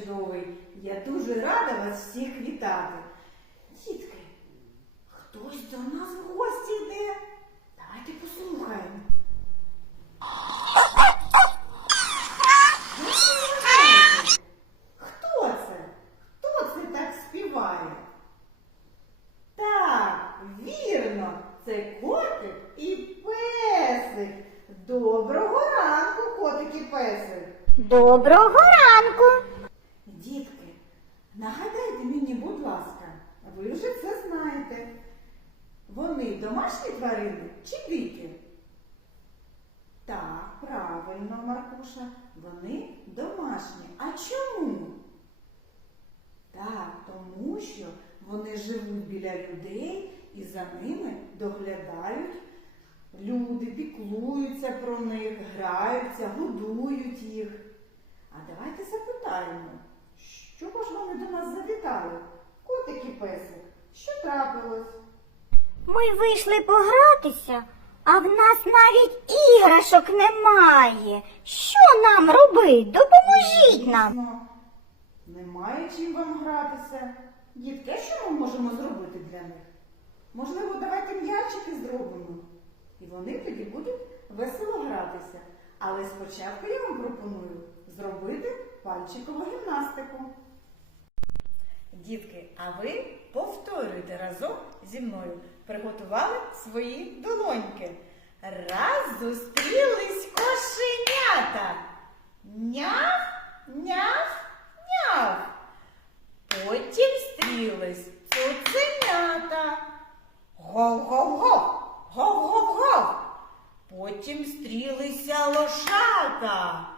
чудовий! Я дуже рада вас всіх вітати. Дітки, хтось до нас в гості йде. Давайте послухаємо. Хто це? Хто це так співає? Так, вірно, це котик і песик. Доброго ранку, котик і песик. Доброго ранку. Нагадайте мені, будь ласка, ви вже це знаєте. Вони домашні тварини чи дикі? Так, правильно, Маркуша, вони домашні. А чому? Так, тому що вони живуть біля людей і за ними доглядають. Люди піклуються про них, граються, годують їх. А давайте запитаємо, що ж вони до завітали? Котик і песик, що трапилось? Ми вийшли погратися, а в нас навіть іграшок немає. Що нам робити? Допоможіть нам. Немає чим вам гратися. Дітки, що ми можемо зробити для них? Можливо, давайте м'ячики зробимо. І вони тоді будуть весело гратися. Але спочатку я вам пропоную зробити пальчикову гімнастику. Дітки, а ви повторюйте разом зі мною. Приготували свої долоньки. Раз зустрілись кошенята. Няв, няв, няв. Потім стрілись цуценята. Гов-гов-гов, гов-гов-гов. Потім стрілися лошата.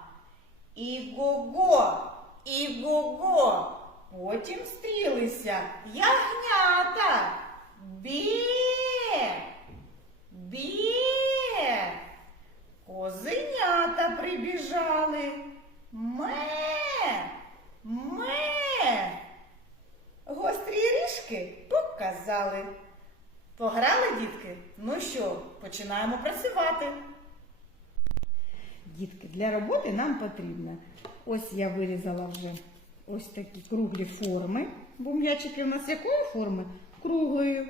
І го-го, і го-го. Потім стрілися ягнята. Бє, бє. Козенята прибіжали. Ме, ме. Гострі ріжки показали. Пограли, дітки? Ну що, починаємо працювати. Дітки, для роботи нам потрібно. Ось я вирізала вже ось такі круглі форми. Бо м'ячики в нас якої форми? Круглої.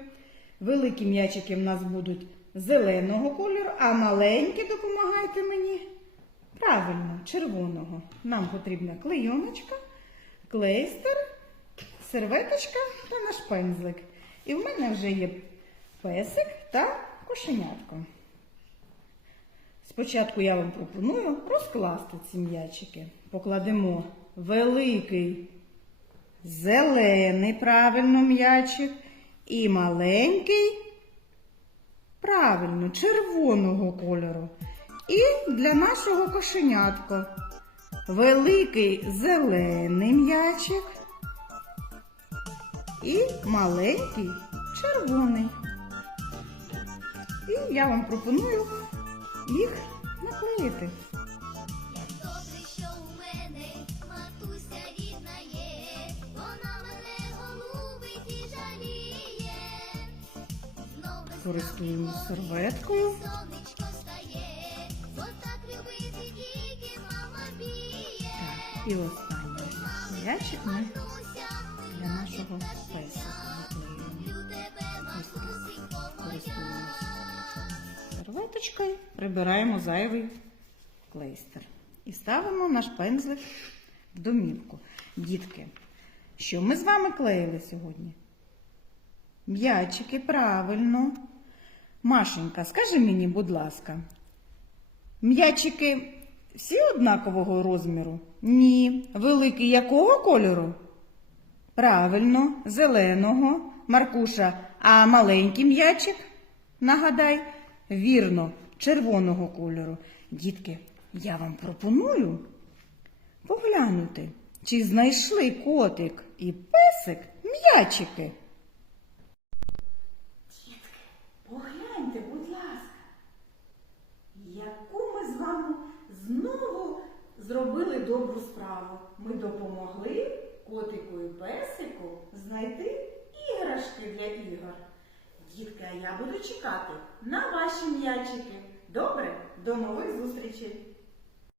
Великі м'ячики в нас будуть зеленого кольору, а маленькі допомагайте мені. Правильно, червоного. Нам потрібна клейоночка, клейстер, серветочка та наш пензлик. І в мене вже є песик та кошенятко. Спочатку я вам пропоную розкласти ці м'ячики. Покладемо великий зелений правильно м'ячик і маленький правильно червоного кольору. І для нашого кошенятка великий зелений м'ячик і маленький червоний. І я вам пропоную їх наклеїти. Користуємося серветкою. Так, і останній м'ячик ми для нашого песика. Користуємося серветочкою, прибираємо зайвий клейстер. І ставимо наш пензлик в домівку. Дітки, що ми з вами клеїли сьогодні? М'ячики, правильно. Машенька, скажи мені, будь ласка, м'ячики всі однакового розміру? Ні. Великий якого кольору? Правильно, зеленого. Маркуша, а маленький м'ячик? Нагадай, вірно, червоного кольору. Дітки, я вам пропоную поглянути, чи знайшли котик і песик м'ячики. Дітки, погляньте, будь ласка, яку ми з вами знову зробили добру справу. Ми допомогли котику і песику знайти іграшки для ігор. Дітки, а я буду чекати на ваші м'ячики. Добре? До нових зустрічей!